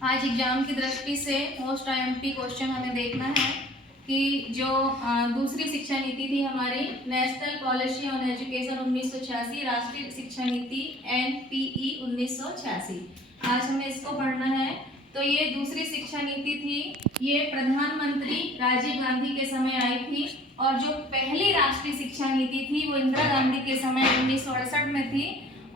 आज एग्जाम की दृष्टि से मोस्ट आईएमपी क्वेश्चन हमें देखना है कि जो दूसरी शिक्षा नीति थी हमारी नेशनल पॉलिसी ऑन एजुकेशन 1986, राष्ट्रीय शिक्षा नीति एनपीई 1986, आज हमें इसको पढ़ना है। तो ये दूसरी शिक्षा नीति थी, ये प्रधानमंत्री राजीव गांधी के समय आई थी और जो पहली राष्ट्रीय शिक्षा नीति थी वो इंदिरा गांधी के समय 1968 में थी।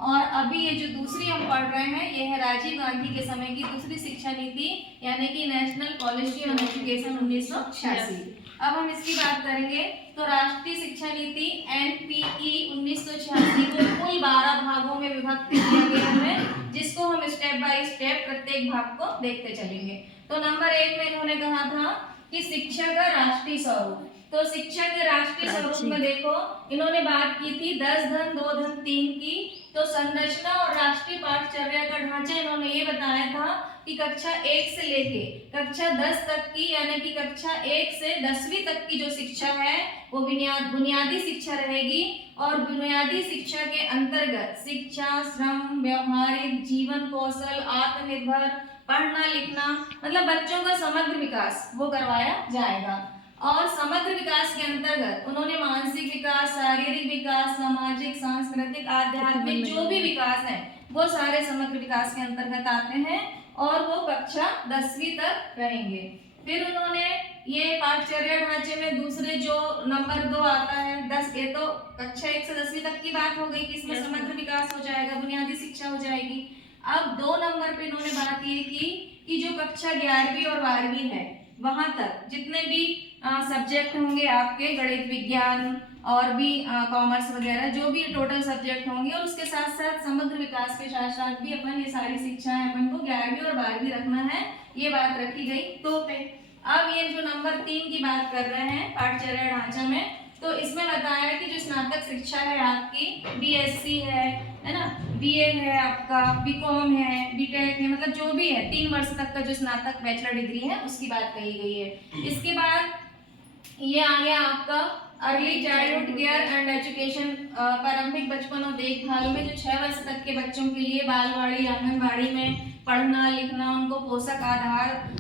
और अभी ये जो दूसरी हम पढ़ रहे हैं ये है राजीव गांधी के समय की दूसरी शिक्षा नीति यानी कि नेशनल पॉलिसी ऑन एजुकेशन 1986। अब हम इसकी बात करेंगे तो राष्ट्रीय शिक्षा नीति एनपीई 1986 को कुल 12 भागों में विभक्त किया गया है, जिसको हम स्टेप बाय स्टेप प्रत्येक भाग को देखते चलेंगे। तो नंबर 1 में इन्होंने कहा था कि शिक्षा का राष्ट्रीय स्वरूप। तो शिक्षा के राष्ट्रीय स्वरूप में देखो इन्होंने बात की थी 10 धन 2 धन 3 की। तो संरचना और राष्ट्रीय पाठचर्या का ढांचा इन्होंने ये बताया था कि कक्षा 1 से लेके कक्षा 10 तक की यानी कि कक्षा 1 से 10वीं तक की जो शिक्षा है वो बुनियादी शिक्षा रहेगी। और बुनियादी शिक्षा के अंतर्गत शिक्षा, श्रम, व्यवहारिक जीवन कौशल, आत्मनिर्भर, पढ़ना लिखना मतलब बच्चों का समग्र विकास वो करवाया जाएगा। और समग्र विकास के अंतर्गत उन्होंने मानसिक विकास, शारीरिक विकास, सामाजिक, सांस्कृतिक, आध्यात्मिक जो भी विकास है वो सारे समग्र विकास के अंतर्गत आते हैं और वो कक्षा 10वीं तक रहेंगे। फिर उन्होंने ये पाठचर्या ढांचे में दूसरे जो नंबर 2 आता है 10, ये तो कक्षा 1 से 10वीं तक की बात हो गई कि इसमें समग्र विकास हो जाएगा, बुनियादी शिक्षा हो जाएगी। अब 2 नंबर पे इन्होंने बात ये की कि जो कक्षा 11वीं और 12वीं है वहां तक जितने भी सब्जेक्ट होंगे आपके गणित, विज्ञान और भी कॉमर्स वगैरह जो भी टोटल सब्जेक्ट होंगे और उसके साथ साथ समग्र विकास के साथ साथ भी अपन ये सारी शिक्षाएं अपन को 11वीं और 12वीं रखना है, ये बात रखी गई। तो पे अब ये जो नंबर 3 की बात कर रहे हैं पाठचर्या ढांचा में, तो इसमें बताया कि जो स्नातक शिक्षा है आपकी बीएससी है ना, बीए है आपका, बीकॉम है, बीटेक है, मतलब जो भी है 3 वर्ष तक का जो स्नातक बैचलर डिग्री है उसकी बात कही गई है। इसके बाद ये आ गया आपका early childhood care and education, प्रारंभिक बचपन और देखभाल में जो 6 वर्ष तक के बच्चों के लिए बालवाड़ी आंगनबाड़ी में पढ़ना लिखना, उनको पोषक आधार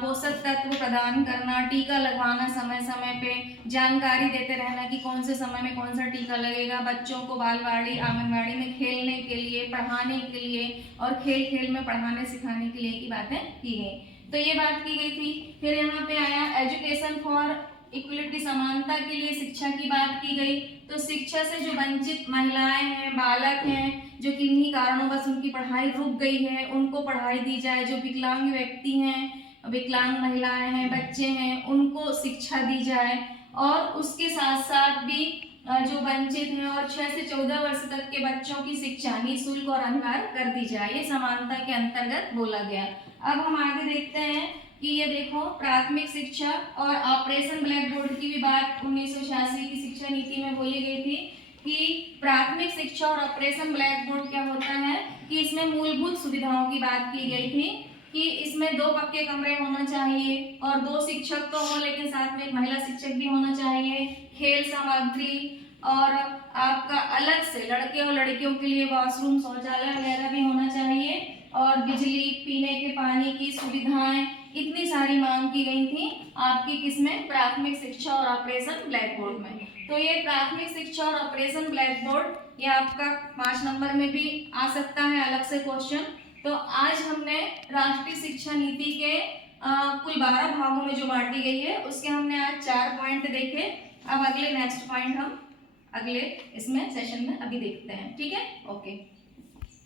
पोषक तत्व प्रदान करना, टीका लगवाना समय समय पे, जानकारी देते रहना कि कौन से समय में कौन सा टीका लगेगा, बच्चों को बालवाड़ी आंगनबाड़ी में खेलने के लिए, पढ़ाने के लिए और खेल खेल में पढ़ाने सिखाने के लिए की बातें की गई। तो ये बात की गई थी। फिर यहाँ पे आया एजुकेशन फॉर इक्वलिटी, समानता के लिए शिक्षा की बात की गई। तो शिक्षा से जो वंचित महिलाएं हैं, बालक हैं, जो किन्हीं कारणों बस उनकी पढ़ाई रुक गई है उनको पढ़ाई दी जाए, जो विकलांग व्यक्ति हैं, विकलांग महिलाएं हैं, बच्चे हैं, उनको शिक्षा दी जाए। और उसके साथ साथ भी जो वंचित हैं और 6 से 14 वर्ष तक के बच्चों की शिक्षा निःशुल्क और अनिवार्य कर दी जाए, ये समानता के अंतर्गत बोला गया। अब हम आगे देखते हैं कि ये देखो प्राथमिक शिक्षा और ऑपरेशन ब्लैक बोर्ड की भी बात 1986 की शिक्षा नीति में बोली गई थी कि प्राथमिक शिक्षा और ऑपरेशन ब्लैक बोर्ड क्या होता है कि इसमें मूलभूत सुविधाओं की बात की गई थी कि इसमें 2 पक्के कमरे होना चाहिए और 2 शिक्षक तो हो लेकिन साथ में एक महिला शिक्षक भी होना चाहिए, खेल सामग्री और आपका अलग से लड़के और लड़कियों के लिए वॉशरूम, शौचालय वगैरह भी होना चाहिए और बिजली, पीने के पानी की सुविधाएं, इतनी सारी मांग की गई थी आपकी किसमें, प्राथमिक शिक्षा और ऑपरेशन ब्लैक बोर्ड में। तो ये प्राथमिक शिक्षा और ऑपरेशन ब्लैक बोर्ड ये आपका 5 नंबर में भी आ सकता है अलग से क्वेश्चन। तो आज हमने राष्ट्रीय शिक्षा नीति के कुल 12 भागों में जो बांटी गई है उसके हमने आज 4 पॉइंट देखे। अब अगले नेक्स्ट पॉइंट हम अगले इसमें सेशन में अभी देखते हैं, ठीक है, ओके।